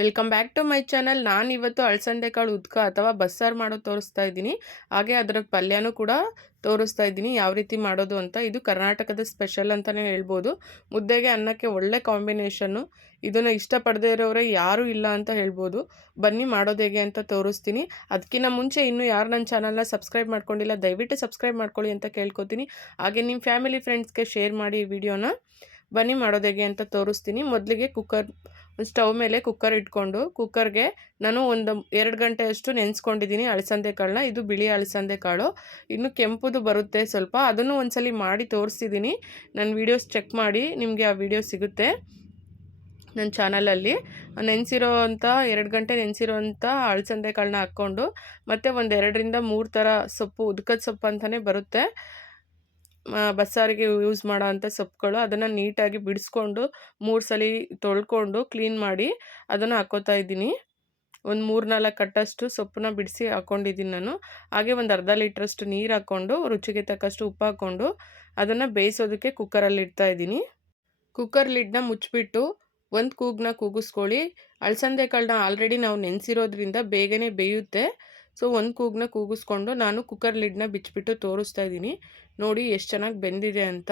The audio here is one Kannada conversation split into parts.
Welcome back to my channel. ನಾನು ಇವತ್ತು ಅಳಸಂದೆ ಕಾಳು ಉದ್ಕ ಅಥವಾ ಬಸ್ಸಾರು ಮಾಡೋದು ತೋರಿಸ್ತಾ ಇದ್ದೀನಿ. ಹಾಗೆ ಅದರ ಪಲ್ಯನೂ ಕೂಡ ತೋರಿಸ್ತಾ ಇದ್ದೀನಿ. ಯಾವ ರೀತಿ ಮಾಡೋದು ಅಂತ. ಇದು ಕರ್ನಾಟಕದ ಸ್ಪೆಷಲ್ ಅಂತಲೇ ಹೇಳ್ಬೋದು. ಮುದ್ದೆಗೆ ಅನ್ನಕ್ಕೆ ಒಳ್ಳೆ ಕಾಂಬಿನೇಷನ್ನು. ಇದನ್ನು ಇಷ್ಟಪಡದೇ ಇರೋರೇ ಯಾರೂ ಇಲ್ಲ ಅಂತ ಹೇಳ್ಬೋದು. ಬನ್ನಿ ಮಾಡೋದು ಹೇಗೆ ಅಂತ ತೋರಿಸ್ತೀನಿ. ಅದಕ್ಕಿಂತ ಮುಂಚೆ ಇನ್ನೂ ಯಾರು ನನ್ನ ಚಾನಲ್ನ ಸಬ್ಸ್ಕ್ರೈಬ್ ಮಾಡ್ಕೊಂಡಿಲ್ಲ, ದಯವಿಟ್ಟು ಸಬ್ಸ್ಕ್ರೈಬ್ ಮಾಡ್ಕೊಳ್ಳಿ ಅಂತ ಕೇಳ್ಕೊತೀನಿ. ಹಾಗೆ ನಿಮ್ಮ ಫ್ಯಾಮಿಲಿ, ಫ್ರೆಂಡ್ಸ್ಗೆ ಶೇರ್ ಮಾಡಿ ಈ ವಿಡಿಯೋನ. ಬನ್ನಿ ಮಾಡೋದು ಹೇಗೆ ಅಂತ ತೋರಿಸ್ತೀನಿ. ಮೊದಲಿಗೆ ಕುಕ್ಕರ್ ಸ್ಟವ್ ಮೇಲೆ ಕುಕ್ಕರ್ ಇಟ್ಕೊಂಡು ಕುಕ್ಕರ್ಗೆ ನಾನು ಒಂದು ಎರಡು ಗಂಟೆಯಷ್ಟು ನೆನೆಸ್ಕೊಂಡಿದ್ದೀನಿ ಅಳಸಂದೆ ಕಾಳನ್ನ. ಇದು ಬಿಳಿ ಅಳಸಂದೆ ಕಾಳು. ಇನ್ನು ಕೆಂಪುದು ಬರುತ್ತೆ ಸ್ವಲ್ಪ. ಅದನ್ನು ಒಂದ್ಸಲಿ ಮಾಡಿ ತೋರಿಸ್ತಿದ್ದೀನಿ ನನ್ನ ವೀಡಿಯೋಸ್ ಚೆಕ್ ಮಾಡಿ ನಿಮಗೆ ಆ ವಿಡಿಯೋ ಸಿಗುತ್ತೆ ನನ್ನ ಚಾನಲಲ್ಲಿ. ನೆನೆಸಿರೋ ಅಂಥ ಎರಡು ಗಂಟೆ ನೆನೆಸಿರೋ ಅಂಥ ಅಳಸಂದೆ ಕಾಳನ್ನ ಹಾಕ್ಕೊಂಡು ಮತ್ತು ಒಂದು ಎರಡರಿಂದ ಮೂರು ಥರ ಸೊಪ್ಪು, ಉದ್ಕದ ಸೊಪ್ಪು ಅಂತಲೇ ಬರುತ್ತೆ. ಬಸ್ಸಾರಿಗೆ ಯೂಸ್ ಮಾಡೋ ಅಂಥ ಸೊಪ್ಪುಗಳು ಅದನ್ನು ನೀಟಾಗಿ ಬಿಡಿಸ್ಕೊಂಡು ಮೂರು ಸಲ ತೊಳ್ಕೊಂಡು ಕ್ಲೀನ್ ಮಾಡಿ ಅದನ್ನು ಹಾಕೋತಾ ಇದ್ದೀನಿ. ಒಂದು ಮೂರು ನಾಲ್ಕು ಕಟ್ಟಷ್ಟು ಸೊಪ್ಪನ್ನ ಬಿಡಿಸಿ ಹಾಕ್ಕೊಂಡಿದ್ದೀನಿ ನಾನು. ಹಾಗೆ ಒಂದು ಅರ್ಧ ಲೀಟ್ರಷ್ಟು ನೀರು ಹಾಕ್ಕೊಂಡು ರುಚಿಗೆ ತಕ್ಕಷ್ಟು ಉಪ್ಪು ಹಾಕ್ಕೊಂಡು ಅದನ್ನು ಬೇಯಿಸೋದಕ್ಕೆ ಕುಕ್ಕರಲ್ಲಿ ಇಡ್ತಾ ಇದ್ದೀನಿ. ಕುಕ್ಕರ್ ಲಿಡ್ನ ಮುಚ್ಚಿಬಿಟ್ಟು ಒಂದು ಕೂಗ್ನ ಕೂಗಿಸ್ಕೊಳ್ಳಿ. ಅಳಸಂದೆ ಕಾಳನ್ನ ಆಲ್ರೆಡಿ ನಾವು ನೆನೆಸಿರೋದ್ರಿಂದ ಬೇಗನೆ ಬೇಯುತ್ತೆ. ಸೊ ಒಂದು ಕೂಗನ್ನ ಕೂಗಿಸ್ಕೊಂಡು ನಾನು ಕುಕ್ಕರ್ ಲಿಡ್ನ ಬಿಚ್ಚಿಬಿಟ್ಟು ತೋರಿಸ್ತಾ ಇದ್ದೀನಿ. ನೋಡಿ ಎಷ್ಟು ಚೆನ್ನಾಗಿ ಬೆಂದಿದೆ ಅಂತ.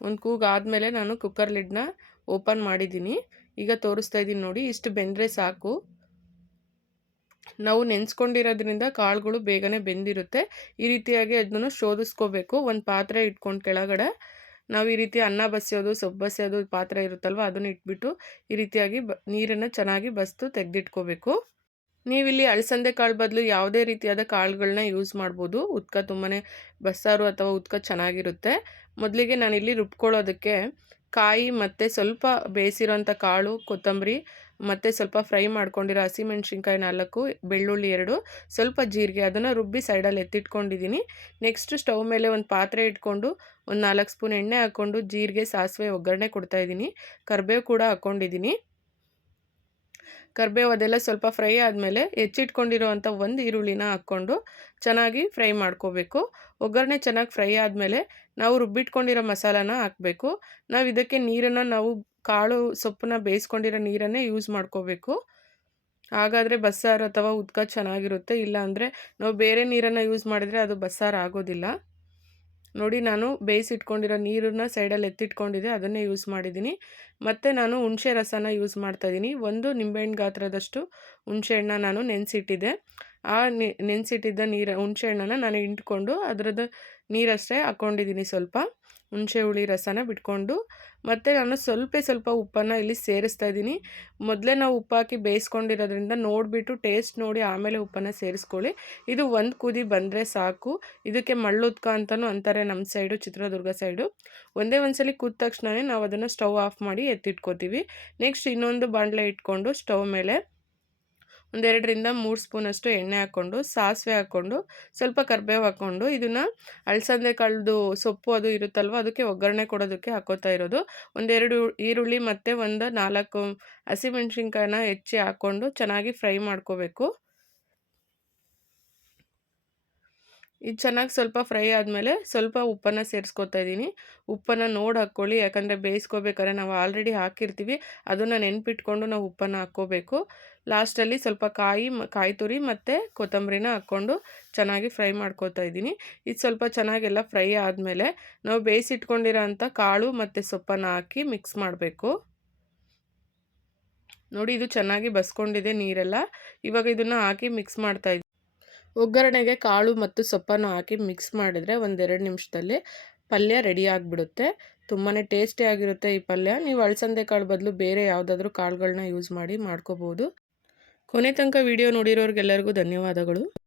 ಒಂದು ಕೂಗು ಆದಮೇಲೆ ನಾನು ಕುಕ್ಕರ್ ಲಿಡ್ನ ಓಪನ್ ಮಾಡಿದ್ದೀನಿ. ಈಗ ತೋರಿಸ್ತಾ ಇದ್ದೀನಿ ನೋಡಿ, ಇಷ್ಟು ಬೆಂದರೆ ಸಾಕು. ನಾವು ನೆನೆಸ್ಕೊಂಡಿರೋದ್ರಿಂದ ಕಾಳುಗಳು ಬೇಗನೆ ಬೆಂದಿರುತ್ತೆ. ಈ ರೀತಿಯಾಗಿ ಅದನ್ನು ಶೋಧಿಸ್ಕೋಬೇಕು. ಒಂದು ಪಾತ್ರೆ ಇಟ್ಕೊಂಡು ಕೆಳಗಡೆ. ನಾವು ಈ ರೀತಿ ಅನ್ನ ಬಸಿಯೋದು, ಸೊಪ್ಪು ಬಸಿಯೋದು ಪಾತ್ರೆ ಇರುತ್ತಲ್ವ, ಅದನ್ನು ಇಟ್ಬಿಟ್ಟು ಈ ರೀತಿಯಾಗಿ ಬ ನೀರನ್ನು ಚೆನ್ನಾಗಿ ಬಸ್ತು ತೆಗೆದಿಟ್ಕೋಬೇಕು. ನೀವಿಲ್ಲಿ ಅಳಸಂದೆ ಕಾಳು ಬದಲು ಯಾವುದೇ ರೀತಿಯಾದ ಕಾಳುಗಳನ್ನ ಯೂಸ್ ಮಾಡ್ಬೋದು. ಉತ್ಕ ತುಂಬಾ ಬಸ್ಸಾರು ಅಥವಾ ಉತ್ಕ ಚೆನ್ನಾಗಿರುತ್ತೆ. ಮೊದಲಿಗೆ ನಾನಿಲ್ಲಿ ರುಬ್ಕೊಳ್ಳೋದಕ್ಕೆ ಕಾಯಿ ಮತ್ತು ಸ್ವಲ್ಪ ಬೇಯಿಸಿರೋಂಥ ಕಾಳು, ಕೊತ್ತಂಬರಿ ಮತ್ತು ಸ್ವಲ್ಪ ಫ್ರೈ ಮಾಡ್ಕೊಂಡಿರೋ ಹಸಿಮೆಣ್ಸಿನ್ಕಾಯಿ ನಾಲ್ಕು, ಬೆಳ್ಳುಳ್ಳಿ ಎರಡು, ಸ್ವಲ್ಪ ಜೀರಿಗೆ ಅದನ್ನು ರುಬ್ಬಿ ಸೈಡಲ್ಲಿ ಎತ್ತಿಟ್ಕೊಂಡಿದ್ದೀನಿ. ನೆಕ್ಸ್ಟ್ ಸ್ಟವ್ ಮೇಲೆ ಒಂದು ಪಾತ್ರೆ ಇಟ್ಕೊಂಡು ಒಂದು ನಾಲ್ಕು ಸ್ಪೂನ್ ಎಣ್ಣೆ ಹಾಕ್ಕೊಂಡು ಜೀರಿಗೆ ಸಾಸಿವೆ ಒಗ್ಗರಣೆ ಕೊಡ್ತಾಯಿದ್ದೀನಿ ಕರಿಬೇವು ಕೂಡ ಹಾಕ್ಕೊಂಡಿದ್ದೀನಿ. ಕರಿಬೇವು ಅದೆಲ್ಲ ಸ್ವಲ್ಪ ಫ್ರೈ ಆದಮೇಲೆ ಹೆಚ್ಚಿಟ್ಕೊಂಡಿರುವಂಥ ಒಂದು ಈರುಳ್ಳಿನ ಹಾಕ್ಕೊಂಡು ಚೆನ್ನಾಗಿ ಫ್ರೈ ಮಾಡ್ಕೋಬೇಕು. ಒಗ್ಗರಣೆ ಚೆನ್ನಾಗಿ ಫ್ರೈ ಆದಮೇಲೆ ನಾವು ರುಬ್ಬಿಟ್ಕೊಂಡಿರೋ ಮಸಾಲಾನ ಹಾಕಬೇಕು. ನಾವು ಇದಕ್ಕೆ ನೀರನ್ನು ನಾವು ಕಾಳು ಸೊಪ್ಪನ್ನ ಬೇಯಿಸ್ಕೊಂಡಿರೋ ನೀರನ್ನೇ ಯೂಸ್ ಮಾಡ್ಕೋಬೇಕು. ಹಾಗಾದರೆ ಬಸ್ಸಾರು ಅಥವಾ ಉದ್ಕ ಚೆನ್ನಾಗಿರುತ್ತೆ ಇಲ್ಲ ಅಂದರೆ ನಾವು ಬೇರೆ ನೀರನ್ನು ಯೂಸ್ ಮಾಡಿದರೆ ಅದು ಬಸ್ಸಾರು ಆಗೋದಿಲ್ಲ. ನೋಡಿ ನಾನು ಬೇಯಿಸಿಟ್ಕೊಂಡಿರೋ ನೀರನ್ನ ಸೈಡಲ್ಲಿ ಎತ್ತಿಟ್ಕೊಂಡಿದ್ದೆ, ಅದನ್ನೇ ಯೂಸ್ ಮಾಡಿದ್ದೀನಿ. ಮತ್ತು ನಾನು ಹುಣಸೆ ರಸನ ಯೂಸ್ ಮಾಡ್ತಾಯಿದ್ದೀನಿ ಒಂದು ನಿಂಬೆಹಣ್ಣು ಗಾತ್ರದಷ್ಟು ಹುಣಸೆಹಣ್ಣ ನಾನು ನೆನೆಸಿಟ್ಟಿದ್ದೆ. ಆ ನೆನೆಸಿಟ್ಟಿದ್ದ ನೀರು ಹುಣಸೆಹಣ್ಣನ ನಾನು ಇಂಟ್ಕೊಂಡು ಅದರದ್ದು ನೀರಷ್ಟೇ ಹಾಕ್ಕೊಂಡಿದ್ದೀನಿ ಸ್ವಲ್ಪ. ಹುಣಸೆ ಹುಳಿ ರಸನ ಬಿಟ್ಕೊಂಡು ಮತ್ತು ನಾನು ಸ್ವಲ್ಪ ಸ್ವಲ್ಪ ಉಪ್ಪನ್ನು ಇಲ್ಲಿ ಸೇರಿಸ್ತಾ ಇದ್ದೀನಿ. ಮೊದಲೇ ನಾವು ಉಪ್ಪು ಹಾಕಿ ಬೇಯಿಸ್ಕೊಂಡಿರೋದ್ರಿಂದ ನೋಡಿಬಿಟ್ಟು ಟೇಸ್ಟ್ ನೋಡಿ ಆಮೇಲೆ ಉಪ್ಪನ್ನು ಸೇರಿಸ್ಕೊಳ್ಳಿ. ಇದು ಒಂದು ಕುದಿ ಬಂದರೆ ಸಾಕು. ಇದಕ್ಕೆ ಮಳ್ಳುತ್ಕ ಅಂತಲೂ ಅಂತಾರೆ ನಮ್ಮ ಸೈಡು, ಚಿತ್ರದುರ್ಗ ಸೈಡು. ಒಂದೇ ಒಂದ್ಸಲಿ ಕೂದ ತಕ್ಷಣವೇ ನಾವು ಅದನ್ನು ಸ್ಟವ್ ಆಫ್ ಮಾಡಿ ಎತ್ತಿಟ್ಕೋತೀವಿ. ನೆಕ್ಸ್ಟ್ ಇನ್ನೊಂದು ಬಾಣಲೆ ಇಟ್ಕೊಂಡು ಸ್ಟವ್ ಮೇಲೆ ಒಂದೆರಡರಿಂದ ಮೂರು ಸ್ಪೂನಷ್ಟು ಎಣ್ಣೆ ಹಾಕ್ಕೊಂಡು, ಸಾಸಿವೆ ಹಾಕ್ಕೊಂಡು, ಸ್ವಲ್ಪ ಕರಿಬೇವು ಹಾಕ್ಕೊಂಡು, ಇದನ್ನು ಅಳಸಂದೆ ಕಾಳ್ದು ಸೊಪ್ಪು ಅದು ಇರುತ್ತಲ್ವ ಅದಕ್ಕೆ ಒಗ್ಗರಣೆ ಕೊಡೋದಕ್ಕೆ ಹಾಕೋತಾ ಇರೋದು. ಒಂದೆರಡು ಈರುಳ್ಳಿ ಮತ್ತು ಒಂದು ನಾಲ್ಕು ಹಸಿಮೆಣ್ಸಿನ್ಕಾಯನ್ನ ಹೆಚ್ಚಿ ಹಾಕ್ಕೊಂಡು ಚೆನ್ನಾಗಿ ಫ್ರೈ ಮಾಡ್ಕೋಬೇಕು. ಇದು ಚೆನ್ನಾಗಿ ಸ್ವಲ್ಪ ಫ್ರೈ ಆದಮೇಲೆ ಸ್ವಲ್ಪ ಉಪ್ಪನ್ನು ಸೇರಿಸ್ಕೊತಾ ಇದ್ದೀನಿ. ಉಪ್ಪನ್ನು ನೋಡಿ ಹಾಕ್ಕೊಳ್ಳಿ, ಯಾಕಂದರೆ ಬೇಯಿಸ್ಕೋಬೇಕಾದ್ರೆ ನಾವು ಆಲ್ರೆಡಿ ಹಾಕಿರ್ತೀವಿ. ಅದನ್ನು ನೆನ್ಪಿಟ್ಕೊಂಡು ನಾವು ಉಪ್ಪನ್ನು ಹಾಕ್ಕೋಬೇಕು. ಲಾಸ್ಟಲ್ಲಿ ಸ್ವಲ್ಪ ಕಾಯಿ ಕಾಯಿ ತುರಿ ಮತ್ತು ಕೊತ್ತಂಬರಿನ ಹಾಕ್ಕೊಂಡು ಚೆನ್ನಾಗಿ ಫ್ರೈ ಮಾಡ್ಕೋತಾ ಇದ್ದೀನಿ. ಇದು ಸ್ವಲ್ಪ ಚೆನ್ನಾಗೆಲ್ಲ ಫ್ರೈ ಆದಮೇಲೆ ನಾವು ಬೇಯಿಸಿಟ್ಕೊಂಡಿರೋ ಅಂಥ ಕಾಳು ಮತ್ತು ಸೊಪ್ಪನ್ನು ಹಾಕಿ ಮಿಕ್ಸ್ ಮಾಡಬೇಕು. ನೋಡಿ, ಇದು ಚೆನ್ನಾಗಿ ಬಸ್ಕೊಂಡಿದೆ ನೀರೆಲ್ಲ. ಇವಾಗ ಇದನ್ನು ಹಾಕಿ ಮಿಕ್ಸ್ ಮಾಡ್ತಾ ಒಗ್ಗರಣೆಗೆ ಕಾಳು ಮತ್ತು ಸೊಪ್ಪನ್ನು ಹಾಕಿ ಮಿಕ್ಸ್ ಮಾಡಿದರೆ ಒಂದೆರಡು ನಿಮಿಷದಲ್ಲಿ ಪಲ್ಯ ರೆಡಿ ಆಗಿಬಿಡುತ್ತೆ. ತುಂಬಾ ಟೇಸ್ಟಿಯಾಗಿರುತ್ತೆ ಈ ಪಲ್ಯ. ನೀವು ಅಳಸಂದೆ ಕಾಳು ಬದಲು ಬೇರೆ ಯಾವುದಾದ್ರೂ ಕಾಳುಗಳನ್ನ ಯೂಸ್ ಮಾಡಿ ಮಾಡ್ಕೋಬೋದು. ಕೊನೆ ತನಕ ವಿಡಿಯೋ ನೋಡಿರೋರಿಗೆಲ್ಲರಿಗೂ ಧನ್ಯವಾದಗಳು.